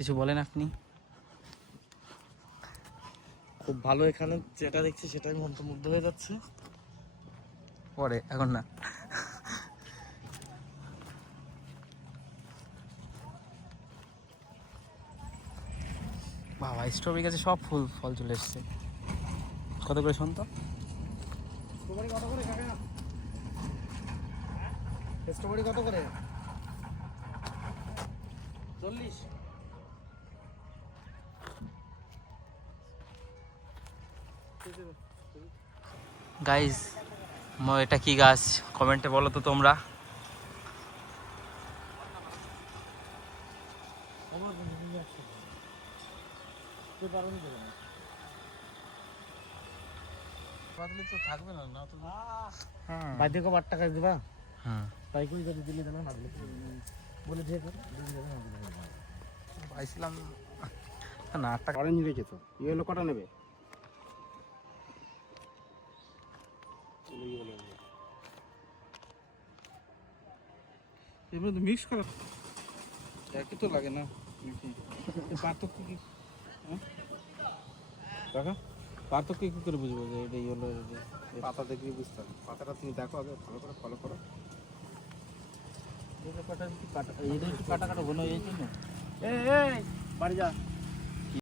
কিছু বলেন আপনি। খুব ভালো, এখানে যেটা দেখছি সেটাই মন্ত্রমুগ্ধ হয়ে যাচ্ছে। পরে এখন না। বাবা স্ট্রবেরি গাছে সব ফল চলে এসছে। কত করে শুন তো? স্ট্রবেরি কত করে কাকা? স্ট্রবেরি কত করে? 40। গাইস এটা কি গাছ কমেন্টে বলো তো তোমরা। তো থাকবে না, না তো হ্যাঁ বাইরে থেকে 8 টাকা দিবা। হ্যাঁ তাই কই যদি দিলে দেবে না দিলে বলে দিয়ে করে পাইছিলাম না 8 টাকা। অরেঞ্জ রেখে তো ইয়েলো কটা নেবে? এবার তো মিক্স করা একই তো লাগে না নাকি? পার্থক্য কি? কাকা পার্থক্য কি করে বুঝবো যে এটা ইয়েলো? পাতা দেখলে বুঝতে হবে। পাতাটা তুমি দেখো আগে ভালো করে ফলো করো। এটা কাটা কাটা কাটা কাটা ঘন এই জন্য এই বাড়ি যা।